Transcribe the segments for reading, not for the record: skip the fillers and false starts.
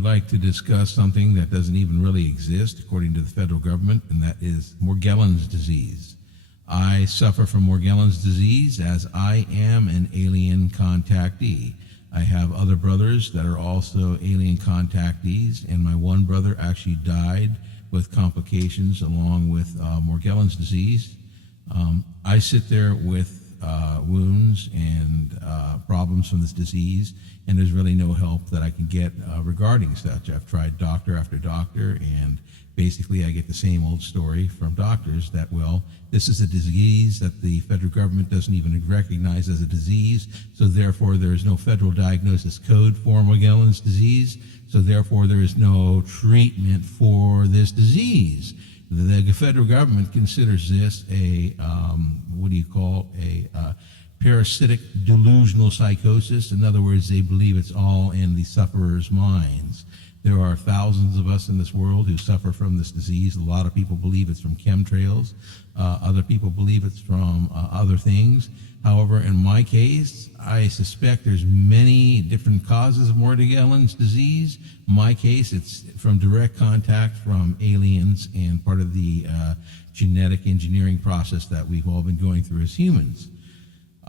I'd like to discuss something that doesn't even really exist according to the federal government, and that is Morgellons disease. I suffer from Morgellons disease as I am an alien contactee. I have other brothers that are also alien contactees, and my one brother actually died with complications along with Morgellons disease. I sit there with wounds and problems from this disease, and there's really no help that I can get regarding such. I've tried doctor after doctor, and basically I get the same old story from doctors that, well, this is a disease that the federal government doesn't even recognize as a disease, so therefore there is no federal diagnosis code for Morgellons disease, so therefore there is no treatment for this disease. The federal government considers this a parasitic delusional psychosis. In other words, they believe it's all in the sufferer's minds. There are thousands of us in this world who suffer from this disease. A lot of people believe it's from chemtrails. Other people believe it's from other things. However, in my case, I suspect there's many different causes of Morgellons disease. In my case, it's from direct contact from aliens and part of the genetic engineering process that we've all been going through as humans.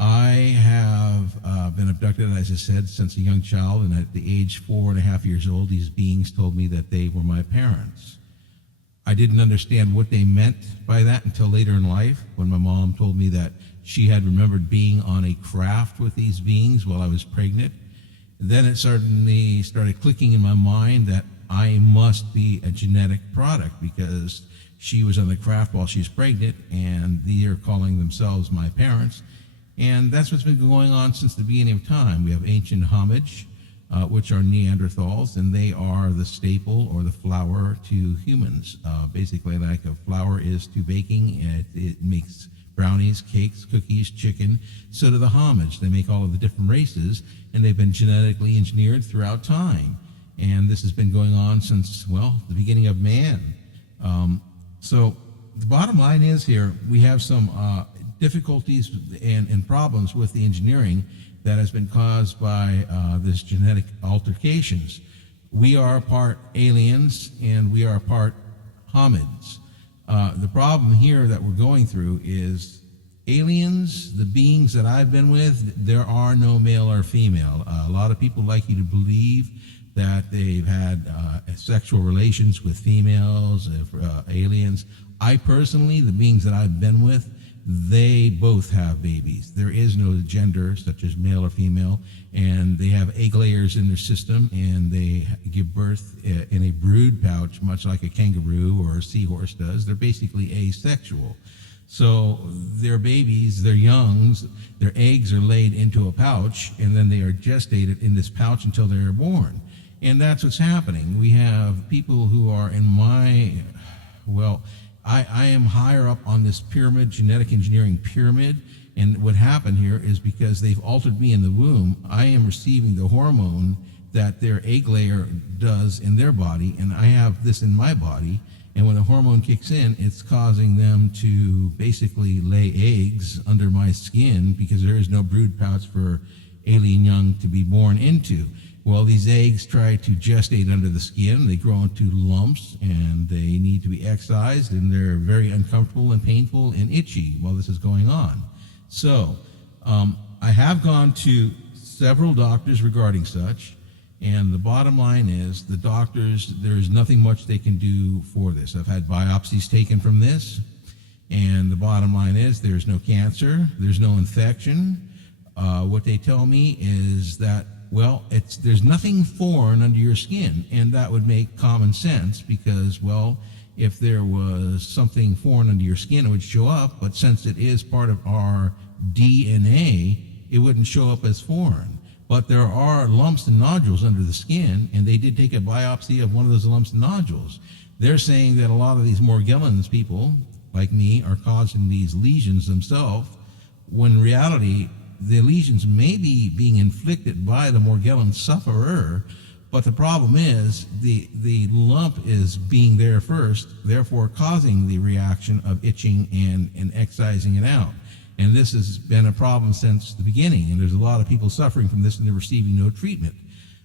I have been abducted, as I said, since a young child, and at the age 4.5 years old, these beings told me that they were my parents. I didn't understand what they meant by that until later in life, when my mom told me that she had remembered being on a craft with these beings while I was pregnant. Then it suddenly started clicking in my mind that I must be a genetic product, because she was on the craft while she's pregnant, and they are calling themselves my parents. And that's what's been going on since the beginning of time. We have ancient homage, which are Neanderthals, and they are the staple or the flour to humans. Basically, like a flour is to baking, it makes brownies, cakes, cookies, chicken. So do the homage. They make all of the different races, and they've been genetically engineered throughout time. And this has been going on since, well, the beginning of man. So the bottom line is here, we have some difficulties and problems with the engineering that has been caused by this genetic altercations. We are part aliens and we are part hominids. The problem here that we're going through is aliens, the beings that I've been with, there are no male or female. A lot of people like you to believe that they've had sexual relations with females, aliens. I personally, the beings that I've been with, they both have babies. There is no gender such as male or female, and they have egg layers in their system, and they give birth in a brood pouch, much like a kangaroo or a seahorse does. They're basically asexual. So their babies, their youngs, their eggs are laid into a pouch, and then they are gestated in this pouch until they are born. And that's what's happening. We have people who are in I am higher up on this pyramid, genetic engineering pyramid, and what happened here is because they've altered me in the womb, I am receiving the hormone that their egg layer does in their body, and I have this in my body, and when the hormone kicks in, it's causing them to basically lay eggs under my skin because there is no brood pouch for alien young to be born into. Well, these eggs try to gestate under the skin. They grow into lumps, and they need to be excised, and they're very uncomfortable and painful and itchy while this is going on. So I have gone to several doctors regarding such, and the bottom line is the doctors, there is nothing much they can do for this. I've had biopsies taken from this, and the bottom line is there's no cancer, there's no infection. What they tell me is that, well, there's nothing foreign under your skin, and that would make common sense because, well, if there was something foreign under your skin, it would show up, but since it is part of our DNA, it wouldn't show up as foreign. But there are lumps and nodules under the skin, and they did take a biopsy of one of those lumps and nodules. They're saying that a lot of these Morgellons people, like me, are causing these lesions themselves, when in reality, the lesions may be being inflicted by the Morgellon sufferer, but the problem is the lump is being there first, therefore causing the reaction of itching and excising it out. And this has been a problem since the beginning, and there's a lot of people suffering from this and they're receiving no treatment.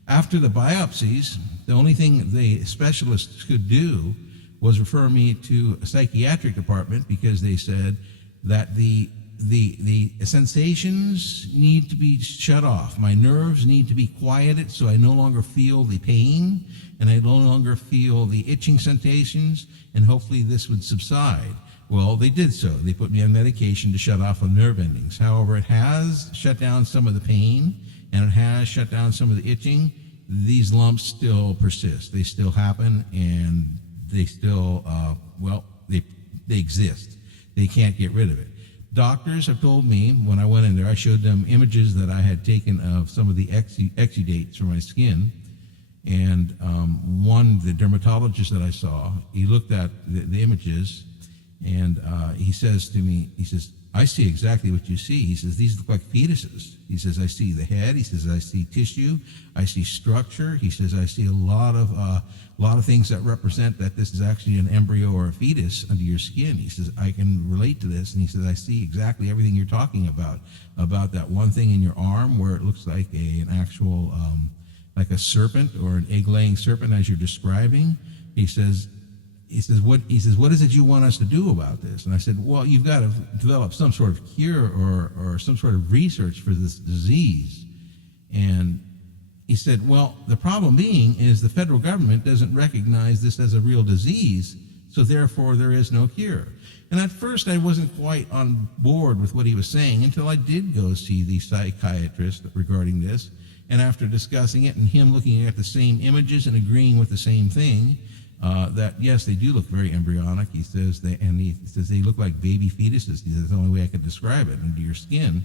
After the biopsies, the only thing the specialists could do was refer me to a psychiatric department, because they said that the sensations need to be shut off. My nerves need to be quieted so I no longer feel the pain and I no longer feel the itching sensations, and hopefully this would subside. Well, they did so. They put me on medication to shut off the nerve endings. However, it has shut down some of the pain and it has shut down some of the itching. These lumps still persist. They still happen, and they still, they exist. They can't get rid of it. Doctors have told me, when I went in there, I showed them images that I had taken of some of the exudates from my skin. And the dermatologist that I saw, he looked at the images, and he says to me, he says, I see exactly what you see. He says, these look like fetuses. He says, I see the head. He says, I see tissue. I see structure. He says, I see a lot of things that represent that this is actually an embryo or a fetus under your skin. He says, I can relate to this. And he says, I see exactly everything you're talking about that one thing in your arm where it looks like an actual, like a serpent or an egg-laying serpent as you're describing. He says, what is it you want us to do about this? And I said, well, you've got to develop some sort of cure or some sort of research for this disease. And he said, well, the problem being is the federal government doesn't recognize this as a real disease, so therefore there is no cure. And at first I wasn't quite on board with what he was saying until I did go see the psychiatrist regarding this. And after discussing it and him looking at the same images and agreeing with the same thing, that yes, they do look very embryonic. He says they look like baby fetuses. He says, that's the only way I could describe it, under your skin.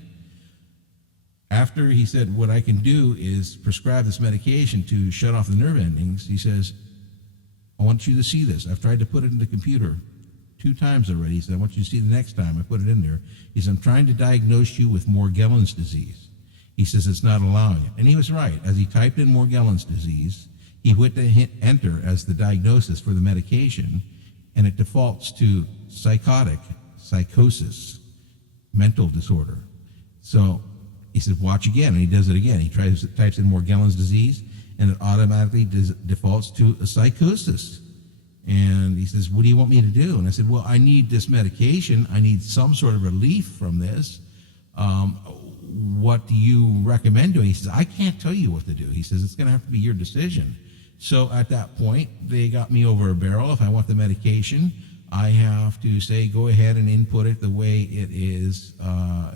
After he said, what I can do is prescribe this medication to shut off the nerve endings, he says, I want you to see this. I've tried to put it in the computer 2 times already. He said, I want you to see the next time I put it in there. He said, I'm trying to diagnose you with Morgellons disease. He says, it's not allowing it. And he was right. As he typed in Morgellons disease, he went to hit enter as the diagnosis for the medication, and it defaults to psychosis, mental disorder. So he said, watch again, and he does it again. He types in Morgellons disease, and it automatically defaults to a psychosis. And he says, what do you want me to do? And I said, well, I need this medication. I need some sort of relief from this. What do you recommend doing? He says, I can't tell you what to do. He says, it's going to have to be your decision. So at that point, they got me over a barrel. If I want the medication, I have to say, go ahead and input it the way it is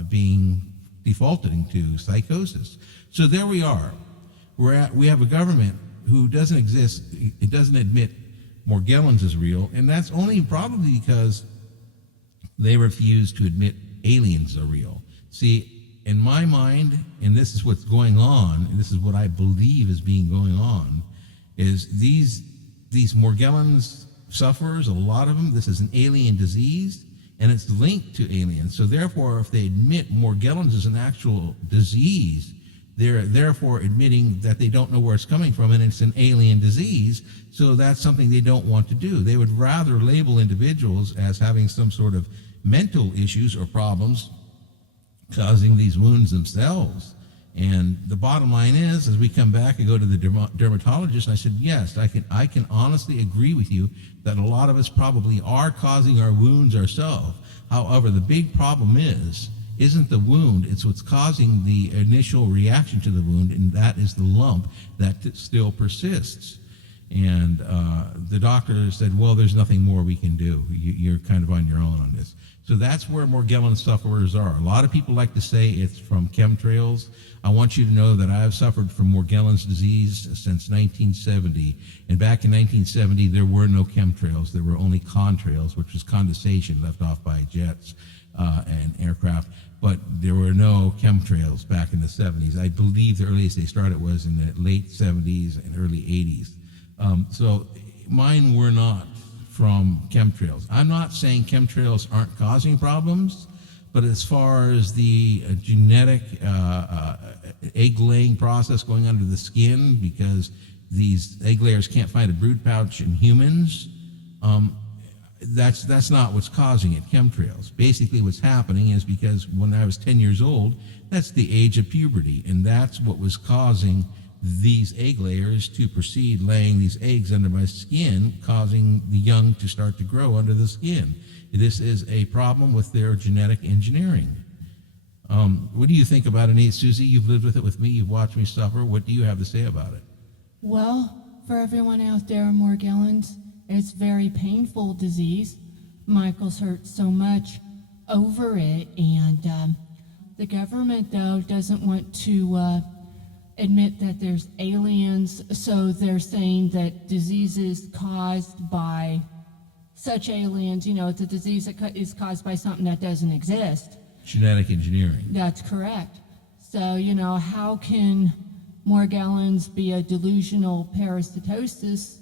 being defaulted into psychosis. So there we are. We have a government who doesn't exist. It doesn't admit Morgellons is real, and that's only probably because they refuse to admit aliens are real. See, in my mind, and this is what's going on, and this is what I believe is going on, is these Morgellons sufferers, a lot of them, this is an alien disease, and it's linked to aliens. So therefore, if they admit Morgellons is an actual disease, they're therefore admitting that they don't know where it's coming from, and it's an alien disease, so that's something they don't want to do. They would rather label individuals as having some sort of mental issues or problems causing these wounds themselves. And the bottom line is, as we come back and go to the dermatologist, and I said, yes, I can honestly agree with you that a lot of us probably are causing our wounds ourselves. However, the big problem isn't the wound, it's what's causing the initial reaction to the wound, and that is the lump that still persists. And the doctor said, well, there's nothing more we can do. You're kind of on your own on this. So that's where Morgellons sufferers are. A lot of people like to say it's from chemtrails. I want you to know that I have suffered from Morgellons disease since 1970. And back in 1970, there were no chemtrails. There were only contrails, which was condensation left off by jets and aircraft. But there were no chemtrails back in the 70s. I believe the earliest they started was in the late 70s and early 80s. So mine were not from chemtrails. I'm not saying chemtrails aren't causing problems, but as far as the genetic egg-laying process going under the skin, because these egg layers can't find a brood pouch in humans, that's not what's causing it, chemtrails. Basically what's happening is because when I was 10 years old, that's the age of puberty, and that's what was causing these egg layers to proceed laying these eggs under my skin, causing the young to start to grow under the skin. This is a problem with their genetic engineering. What do you think about it, Suzie? You've lived with it with me. You've watched me suffer. What do you have to say about it? Well, for everyone out there, Morgellons, it's very painful disease. Michael's hurt so much over it, and the government, though, doesn't want to admit that there's aliens, so they're saying that diseases caused by such aliens, it's a disease that is caused by something that doesn't exist. Genetic engineering. That's correct. So, how can Morgellons be a delusional parasitosis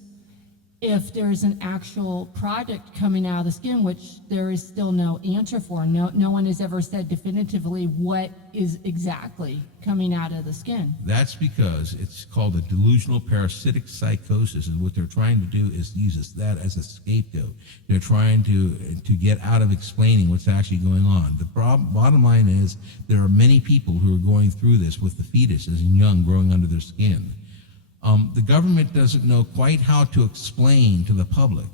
if there's an actual product coming out of the skin, which there is still no answer for? No one has ever said definitively what is exactly coming out of the skin. That's because it's called a delusional parasitic psychosis, and what they're trying to do is use that as a scapegoat. They're trying to get out of explaining what's actually going on. The bottom line is there are many people who are going through this with the fetuses and young growing under their skin. The government doesn't know quite how to explain to the public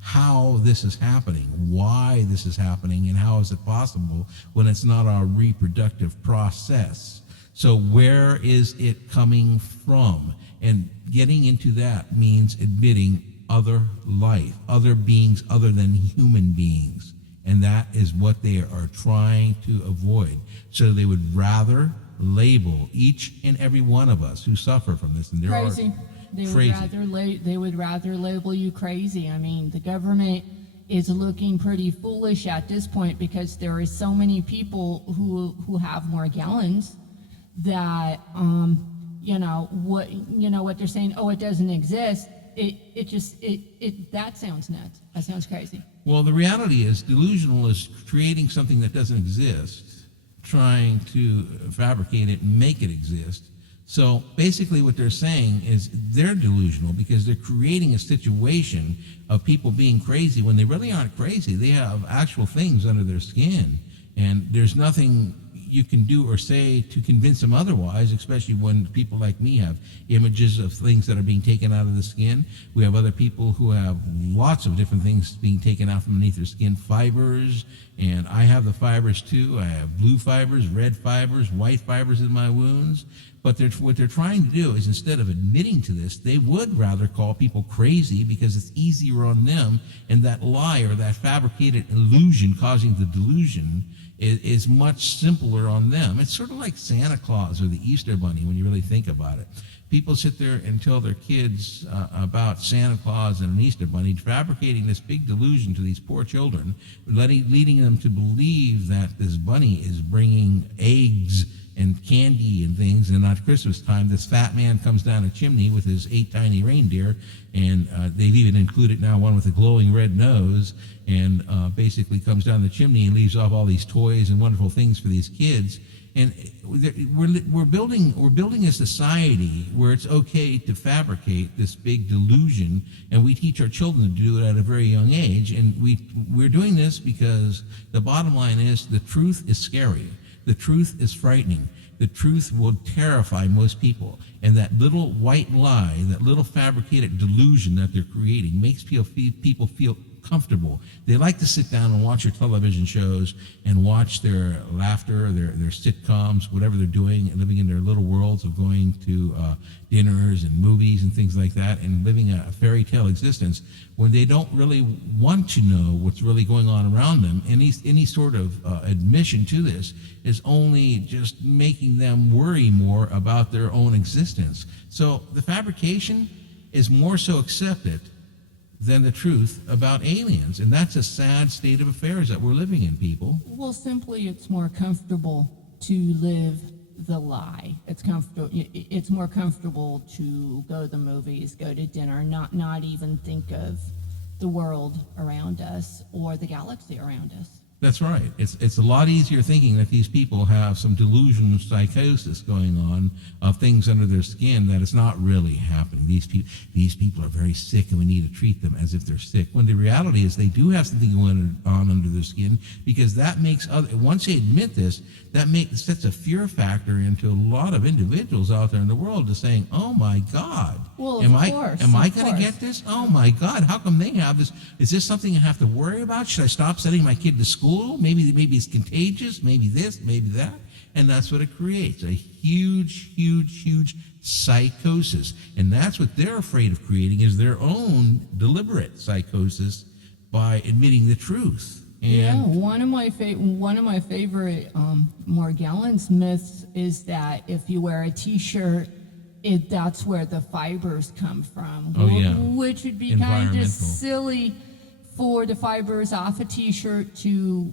how this is happening, why this is happening, and how is it possible when it's not our reproductive process. So where is it coming from? And getting into that means admitting other life, other beings other than human beings. And that is what they are trying to avoid. So they would rather label each and every one of us who suffer from this. And crazy. They would rather label you crazy. I mean, the government is looking pretty foolish at this point because there is so many people who have Morgellons that what they're saying. Oh, it doesn't exist. That sounds nuts. That sounds crazy. Well, the reality is delusional is creating something that doesn't exist, trying to fabricate it and make it exist. So basically what they're saying is they're delusional because they're creating a situation of people being crazy when they really aren't crazy. They have actual things under their skin, and there's nothing you can do or say to convince them otherwise, especially when people like me have images of things that are being taken out of the skin. We have other people who have lots of different things being taken out from beneath their skin, fibers, and I have the fibers too. I have blue fibers, red fibers, white fibers in my wounds. But what they're trying to do is, instead of admitting to this, they would rather call people crazy because it's easier on them, and that lie or that fabricated illusion causing the delusion is much simpler on them. It's sort of like Santa Claus or the Easter Bunny when you really think about it. People sit there and tell their kids about Santa Claus and an Easter Bunny, fabricating this big delusion to these poor children, leading them to believe that this bunny is bringing eggs and candy and things, and at Christmas time, this fat man comes down a chimney with his 8 tiny reindeer, and they've even included now one with a glowing red nose, and basically comes down the chimney and leaves off all these toys and wonderful things for these kids. And we're building a society where it's okay to fabricate this big delusion, and we teach our children to do it at a very young age. And we're doing this because the bottom line is the truth is scary. The truth is frightening. The truth will terrify most people. And that little white lie, that little fabricated delusion that they're creating makes people feel comfortable. They like to sit down and watch their television shows and watch their laughter, their sitcoms, whatever they're doing, and living in their little worlds of going to dinners and movies and things like that, and living a fairy tale existence when they don't really want to know what's really going on around them. Any sort of admission to this is only just making them worry more about their own existence. So the fabrication is more so accepted than the truth about aliens. And that's a sad state of affairs that we're living in, people. Well, simply it's more comfortable to live the lie. It's more comfortable to go to the movies, go to dinner, not even think of the world around us or the galaxy around us. That's right. It's a lot easier thinking that these people have some delusional psychosis going on of things under their skin that it's not really happening. These people are very sick and we need to treat them as if they're sick. When the reality is they do have something going on under their skin, because that makes once they admit this, sets a fear factor into a lot of individuals out there in the world to saying, "Oh my God, Well, am of I course. going to get this? Oh my God, how come they have this? Is this something I have to worry about? Should I stop sending my kid to school? Maybe it's contagious. Maybe this, maybe that." And that's what it creates, a huge psychosis. And that's what they're afraid of creating, is their own deliberate psychosis by admitting the truth. And one of my favorite Morgellons myths is that if you wear a T-shirt, that's where the fibers come from. Oh, yeah. Which would be kind of Environmental. silly for the fibers off a T-shirt to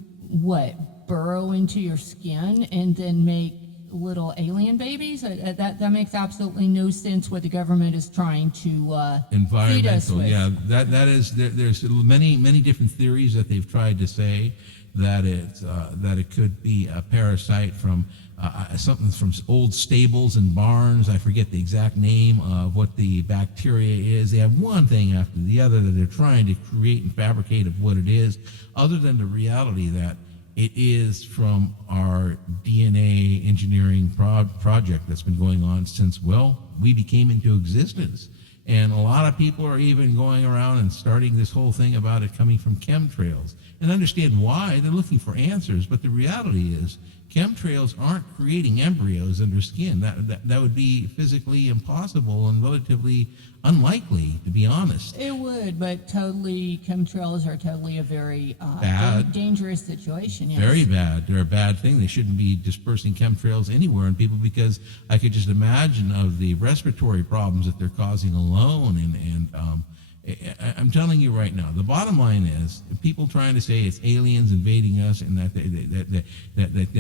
burrow into your skin and then make little alien babies. That makes absolutely no sense. What the government is trying to feed us environmental, with. yeah, that is there's many different theories that they've tried to say that it could be a parasite from something from old stables and barns. I forget the exact name of what the bacteria is. They have one thing after the other that they're trying to create and fabricate of what it is, other than the reality that it is from our DNA engineering project that's been going on since, we became into existence. And a lot of people are even going around and starting this whole thing about it coming from chemtrails. And understand why. They're looking for answers. But the reality is, chemtrails aren't creating embryos under skin. That would be physically impossible and relatively unlikely, to be honest. It would, but chemtrails are totally a very Bad. dangerous situation. Yes. Very bad. They're a bad thing. They shouldn't be dispersing chemtrails anywhere in people, because I could just imagine of the respiratory problems that they're causing alone. And I'm telling you right now, the bottom line is people trying to say it's aliens invading us and that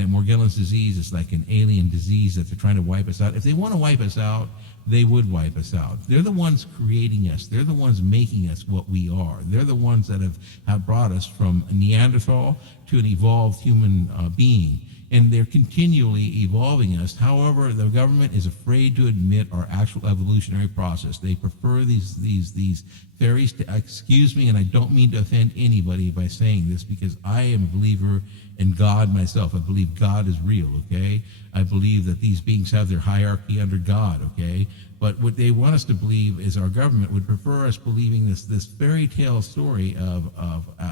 Morgellons disease is like an alien disease that they're trying to wipe us out. If they want to wipe us out, they would wipe us out. They're the ones creating us. They're the ones making us what we are. They're the ones that have brought us from a Neanderthal to an evolved human being. And they're continually evolving us. However, the government is afraid to admit our actual evolutionary process. They prefer these theories to, excuse me, and I don't mean to offend anybody by saying this, because I am a believer in God myself. I believe God is real, okay? I believe that these beings have their hierarchy under God, okay? But what they want us to believe is our government would prefer us believing this fairy tale story of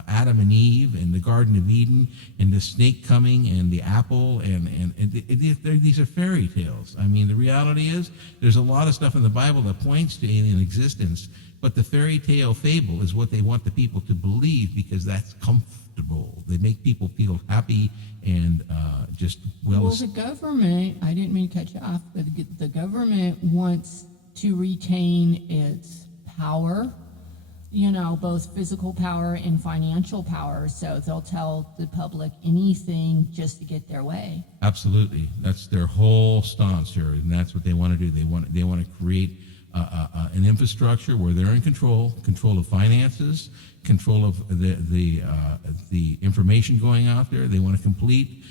Adam and Eve and the Garden of Eden and the snake coming and the apple and these are fairy tales. I mean, the reality is there's a lot of stuff in the Bible that points to alien existence, but the fairy tale fable is what they want the people to believe, because that's comfortable. They make people feel happy and Well, the government, I didn't mean to cut you off, but the government wants to retain its power, both physical power and financial power. So they'll tell the public anything just to get their way. Absolutely. That's their whole stance here, and that's what they want to do. They want to create an infrastructure where they're in control of finances, control of the information going out there. They want a complete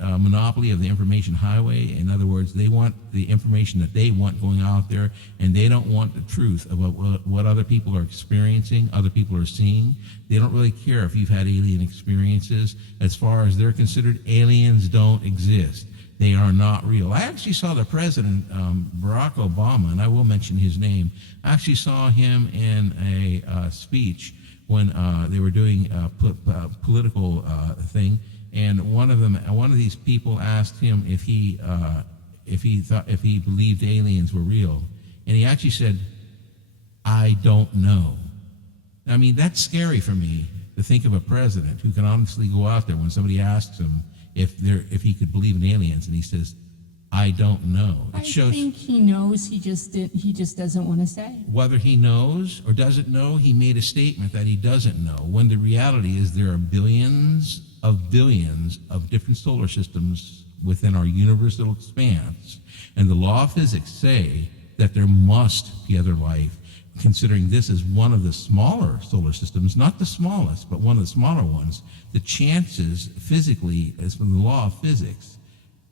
monopoly of the information highway. In other words, they want the information that they want going out there, and they don't want the truth about what other people are experiencing, other people are seeing. They don't really care if you've had alien experiences. As far as they're considered, aliens don't exist. They are not real. I actually saw the president, Barack Obama, and I will mention his name. I actually saw him in a speech when they were doing a political thing, and one of these people asked him if he believed aliens were real, and he actually said, "I don't know." I mean, that's scary for me to think of a president who can honestly go out there when somebody asks him if he could believe in aliens, and he says, "I don't know." I think he knows. He just doesn't want to say. Whether he knows or doesn't know, he made a statement that he doesn't know, when the reality is there are billions of different solar systems within our universal expanse, and the law of physics say that there must be other life. considering this is one of the smaller solar systems, not the smallest, but one of the smaller ones, the chances physically, as from the law of physics,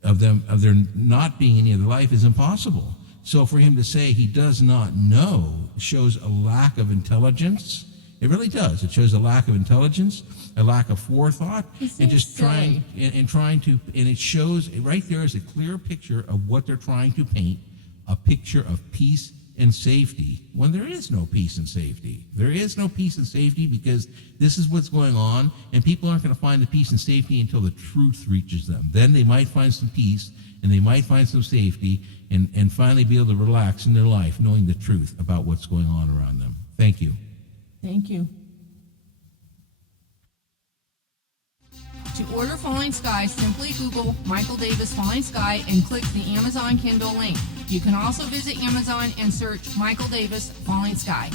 of there not being any other life is impossible. So for him to say he does not know shows a lack of intelligence. It really does. It shows a lack of intelligence, a lack of forethought, and just trying to, and it shows right there is a clear picture of what they're trying to paint, a picture of peace and safety, when there is no peace and safety. There is no peace and safety because this is what's going on, and people aren't going to find the peace and safety until the truth reaches them. Then they might find some peace, and they might find some safety, and finally be able to relax in their life, knowing the truth about what's going on around them. Thank you. Thank you. To order Falling Sky, simply Google Michael Davis Falling Sky and click the Amazon Kindle link. You can also visit Amazon and search Michael Davis Falling Sky.